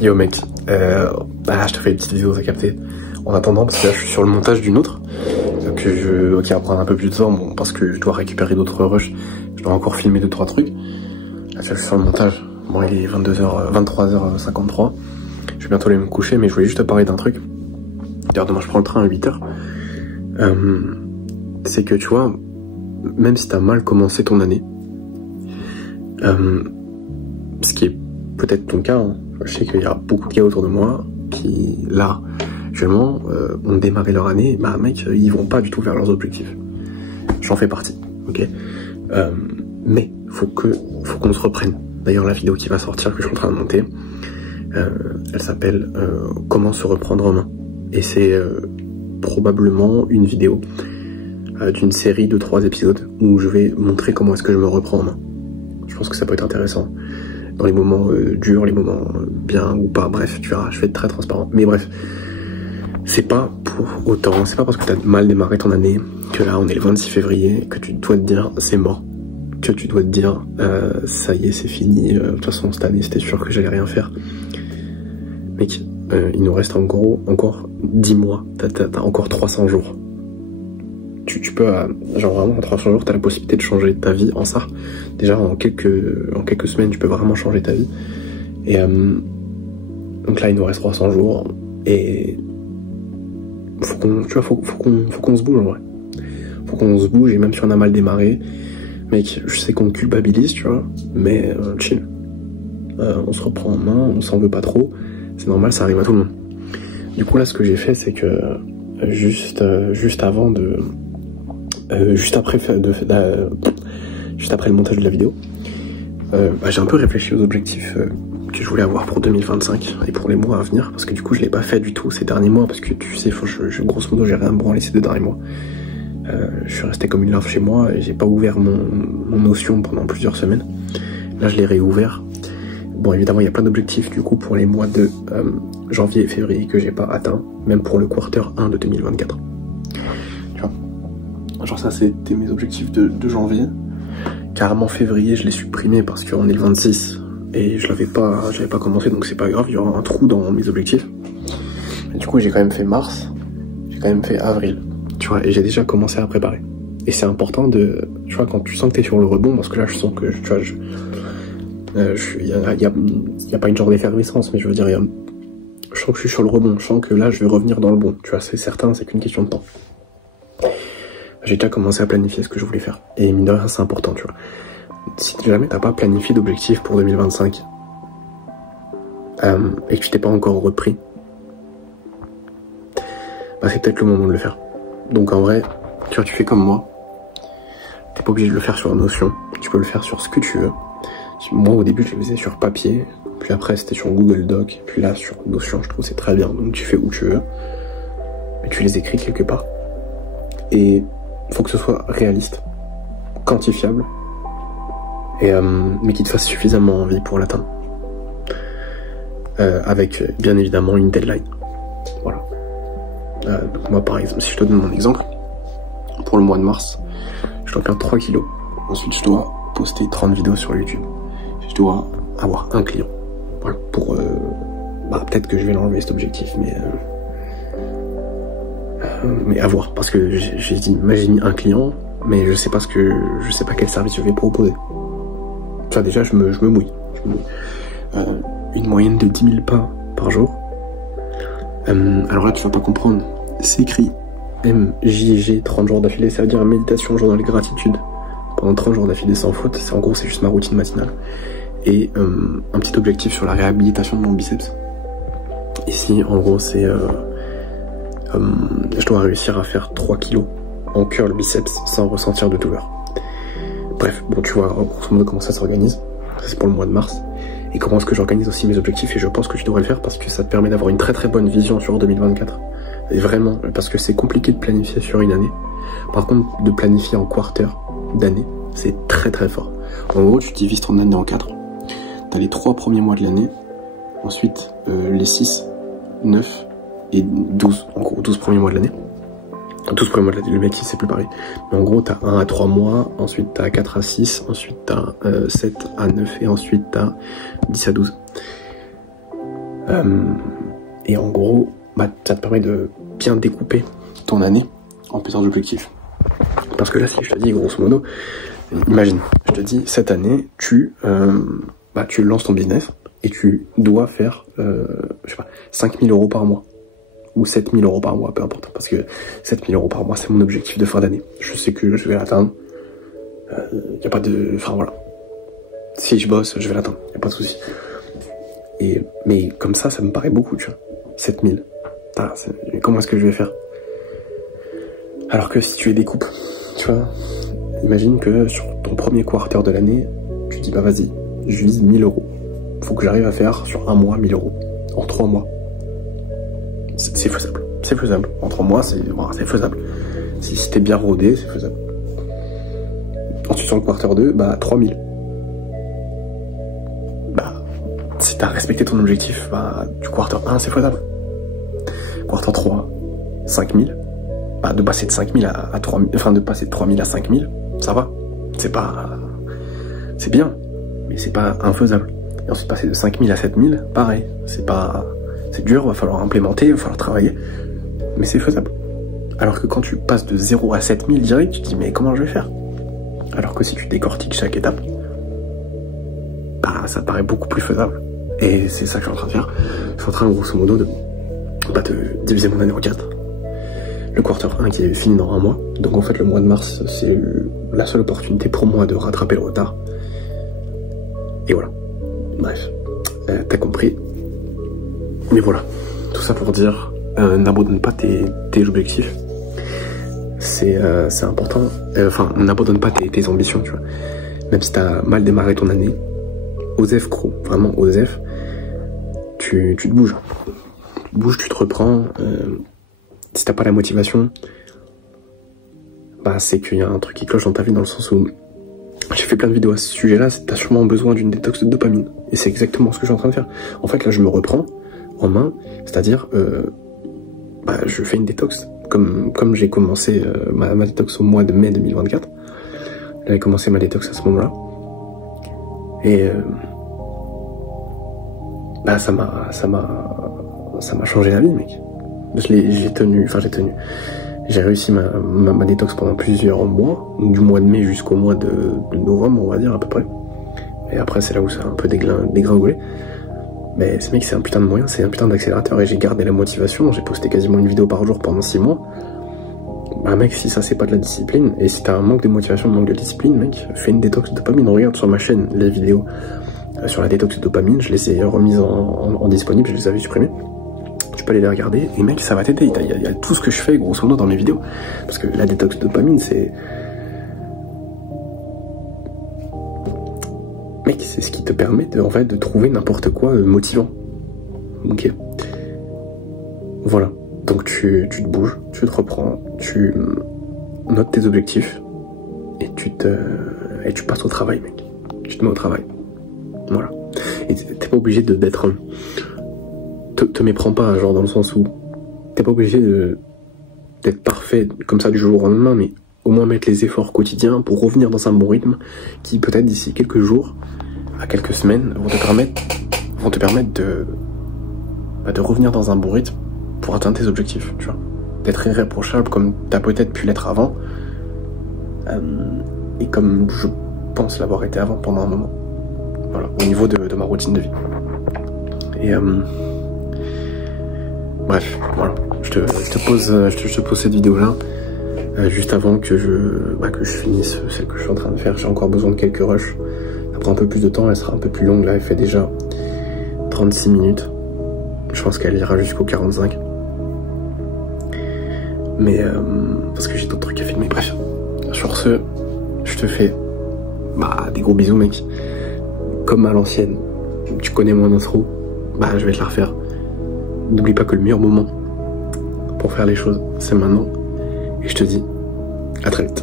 Yo mec, je te fais une petite vidéo à capter. En attendant, parce que là je suis sur le montage d'une autre, qui va prendre un peu plus de temps, bon, parce que je dois récupérer d'autres rushs, je dois encore filmer 2-3 trucs. Là je suis sur le montage, bon il est 23h53, je vais bientôt aller me coucher, mais je voulais juste te parler d'un truc. D'ailleurs demain je prends le train à 8h. C'est que tu vois, même si t'as mal commencé ton année, ce qui est peut-être ton cas, hein. Je sais qu'il y a beaucoup de gars autour de moi qui, là, actuellement, ont démarré leur année, bah mec, ils vont pas du tout vers leurs objectifs. J'en fais partie, ok. Mais faut qu'on se reprenne. D'ailleurs, la vidéo qui va sortir, que je suis en train de monter, elle s'appelle Comment se reprendre en main. Et c'est probablement une vidéo d'une série de 3 épisodes où je vais montrer comment est-ce que je me reprends en main. Je pense que ça peut être intéressant. Dans les moments durs, les moments bien ou pas, bref, tu verras, je vais être très transparent. Mais bref, c'est pas pour autant, c'est pas parce que t'as mal démarré ton année, que là on est le 26 février, que tu dois te dire c'est mort. Que tu dois te dire ça y est, c'est fini, de toute façon cette année c'était sûr que j'allais rien faire. Mec, il nous reste en gros encore 10 mois, t'as encore 300 jours. Tu peux, genre vraiment en 300 jours, t'as la possibilité de changer ta vie en ça. Déjà en quelques semaines, tu peux vraiment changer ta vie. Et donc là, il nous reste 300 jours et faut qu'on se bouge en vrai. Faut qu'on se bouge et même si on a mal démarré, mec, je sais qu'on culpabilise, tu vois, mais chill. On se reprend en main, on s'en veut pas trop. C'est normal, ça arrive à tout le monde. Du coup là, ce que j'ai fait, c'est que juste après le montage de la vidéo, j'ai un peu réfléchi aux objectifs que je voulais avoir pour 2025 et pour les mois à venir, parce que du coup je l'ai pas fait du tout ces derniers mois, parce que tu sais, grosso modo j'ai rien branlé ces 2 derniers mois. Je suis resté comme une larve chez moi et j'ai pas ouvert mon Notion pendant plusieurs semaines. Là je l'ai réouvert. Bon, évidemment il y a plein d'objectifs du coup pour les mois de janvier et février que j'ai pas atteint, même pour le quarter 1 de 2024. Genre ça c'était mes objectifs de janvier. Carrément février je l'ai supprimé parce qu'on est le 26 et j'avais pas commencé, donc c'est pas grave, il y aura un trou dans mes objectifs. Et du coup j'ai quand même fait mars, j'ai quand même fait avril, tu vois, et j'ai déjà commencé à préparer. Et c'est important de, tu vois, quand tu sens que t'es sur le rebond, parce que là je sens que, tu vois, il y a pas une genre d'effervescence, mais je veux dire, je sens que je suis sur le rebond, je sens que là je vais revenir dans le bon, tu vois, c'est certain, c'est qu'une question de temps. J'ai déjà commencé à planifier ce que je voulais faire. Et mine de rien, c'est important, tu vois. Si jamais t'as pas planifié d'objectif pour 2025, et que tu t'es pas encore repris, bah c'est peut-être le moment de le faire. Donc en vrai, tu vois, tu fais comme moi. T'es pas obligé de le faire sur Notion. Tu peux le faire sur ce que tu veux. Moi, au début, je le faisais sur papier. Puis après, c'était sur Google Doc. Puis là, sur Notion, je trouve que c'est très bien. Donc tu fais où tu veux. Mais tu les écris quelque part. Et faut que ce soit réaliste, quantifiable, et mais qui te fasse suffisamment envie pour l'atteindre. Avec bien évidemment une deadline. Voilà. Donc moi par exemple, si je te donne mon exemple, pour le mois de mars, je dois perdre 3 kilos. Ensuite je dois poster 30 vidéos sur YouTube. Je dois avoir un client. Voilà, pour peut-être que je vais l'enlever cet objectif, mais à voir, parce que j'ai mis un client, mais je sais pas quel service je vais proposer. Tu vois, déjà je me mouille. Une moyenne de 10 000 pas par jour. Alors là tu vas pas comprendre, c'est écrit MJG 30 jours d'affilée, ça veut dire méditation, journal de gratitude pendant 30 jours d'affilée sans faute. En gros c'est juste ma routine matinale. Et un petit objectif sur la réhabilitation de mon biceps. Ici en gros c'est je dois réussir à faire 3 kilos en curl biceps sans ressentir de douleur. Bref, bon tu vois grosso modo comment ça s'organise. C'est pour le mois de mars. Et comment est-ce que j'organise aussi mes objectifs, et je pense que tu devrais le faire parce que ça te permet d'avoir une très très bonne vision sur 2024. Et vraiment, parce que c'est compliqué de planifier sur une année. Par contre, de planifier en quarter d'année, c'est très très fort. En gros, tu divises ton année en 4. T'as les 3 premiers mois de l'année, ensuite les 6, 9 et 12, en gros 12 premiers mois de l'année. 12 premiers mois de l'année, le mec il sait plus pareil. Mais en gros t'as 1 à 3 mois, ensuite t'as 4 à 6, ensuite t'as 7 à 9 et ensuite t'as 10 à 12. Et en gros, bah, ça te permet de bien découper ton année en plusieurs objectifs. Parce que là, si je te dis, grosso modo, imagine, je te dis, cette année, tu lances ton business et tu dois faire, je sais pas, 5 000 € par mois. Ou 7 000 € par mois, peu importe. Parce que 7 000 € par mois, c'est mon objectif de fin d'année. Je sais que je vais l'atteindre. Y a pas de... Enfin, voilà. Si je bosse, je vais l'atteindre. Y a pas de souci. Mais comme ça me paraît beaucoup, tu vois. 7 000. Ah, comment est-ce que je vais faire? Alors que si tu les découpes, tu vois, imagine que sur ton premier quarter de l'année, tu dis, bah vas-y, je vise 1 000 €. Faut que j'arrive à faire sur un mois 1 000 €. En 3 mois. C'est faisable. C'est faisable. En 3 mois, c'est faisable. Si t'es bien rodé, c'est faisable. Ensuite, sur le quarter 2, bah 3 000. Bah, si t'as respecté ton objectif, bah, du quarter 1, c'est faisable. Quarter 3, 5 000. Bah, de passer de 5 000 à 3 000, enfin, de passer de 3 000 à 5 000, ça va. C'est pas... C'est bien, mais c'est pas infaisable. Et ensuite, passer de 5 000 à 7 000, pareil. C'est pas... C'est dur, va falloir implémenter, va falloir travailler. Mais c'est faisable. Alors que quand tu passes de 0 à 7 000 direct, tu te dis, mais comment je vais faire? Alors que si tu décortiques chaque étape, bah, ça te paraît beaucoup plus faisable. Et c'est ça que je suis en train de faire. Je suis en train, grosso modo, de diviser mon année en 4. Le quarter 1 qui est fini dans un mois. Donc en fait, le mois de mars, c'est la seule opportunité pour moi de rattraper le retard. Et voilà. Bref, t'as compris. Mais voilà, tout ça pour dire, n'abandonne pas tes objectifs. C'est important. Enfin, n'abandonne pas tes ambitions, tu vois. Même si t'as mal démarré ton année, osef, gros, vraiment osef, tu te bouges. Tu te bouges, tu te reprends. Si t'as pas la motivation, bah c'est qu'il y a un truc qui cloche dans ta vie, dans le sens où j'ai fait plein de vidéos à ce sujet-là, t'as sûrement besoin d'une détox de dopamine. Et c'est exactement ce que je suis en train de faire. En fait, là, je me reprends en main, c'est-à-dire, bah, je fais une détox. Comme j'ai commencé ma détox au mois de mai 2024, j'avais commencé ma détox à ce moment-là. Et bah ça m'a changé la vie, mec. J'ai tenu. J'ai réussi ma détox pendant plusieurs mois, du mois de mai jusqu'au mois de novembre, on va dire, à peu près. Et après, c'est là où ça a un peu dégringolé. Mais ce mec, c'est un putain de moyen, c'est un putain d'accélérateur, et j'ai gardé la motivation. J'ai posté quasiment une vidéo par jour pendant 6 mois. Bah mec, si ça c'est pas de la discipline, et si t'as un manque de motivation, un manque de discipline, mec, fais une détox de dopamine. Regarde sur ma chaîne les vidéos sur la détox de dopamine, je les ai remises en disponible, je les avais supprimées. Tu peux aller les regarder, et mec, ça va t'aider. Il y a tout ce que je fais, grosso modo, dans mes vidéos. Parce que la détox de dopamine, c'est... Mec, c'est ce qui te permet en fait, de trouver n'importe quoi motivant. Ok. Voilà. Donc tu te bouges, tu te reprends, tu notes tes objectifs, et tu passes au travail, mec. Tu te mets au travail. Voilà. Et t'es pas obligé d'être... Te méprends pas, genre dans le sens où t'es pas obligé d'être parfait comme ça du jour au lendemain, mais au moins mettre les efforts quotidiens pour revenir dans un bon rythme qui peut-être d'ici quelques jours à quelques semaines vont te permettre de revenir dans un bon rythme pour atteindre tes objectifs, tu vois. D'être irréprochable comme t'as peut-être pu l'être avant, et comme je pense l'avoir été avant pendant un moment. Voilà, au niveau de ma routine de vie. Et bref, voilà. Je te pose cette vidéo-là juste avant que je finisse celle que je suis en train de faire. J'ai encore besoin de quelques rushs. Ça prend un peu plus de temps, elle sera un peu plus longue. Là, elle fait déjà 36 minutes. Je pense qu'elle ira jusqu'au 45. Mais parce que j'ai d'autres trucs à filmer. Bref, sur ce, je te fais des gros bisous, mec. Comme à l'ancienne, tu connais mon intro, je vais te la refaire. N'oublie pas que le meilleur moment pour faire les choses, c'est maintenant. Et je te dis à très vite.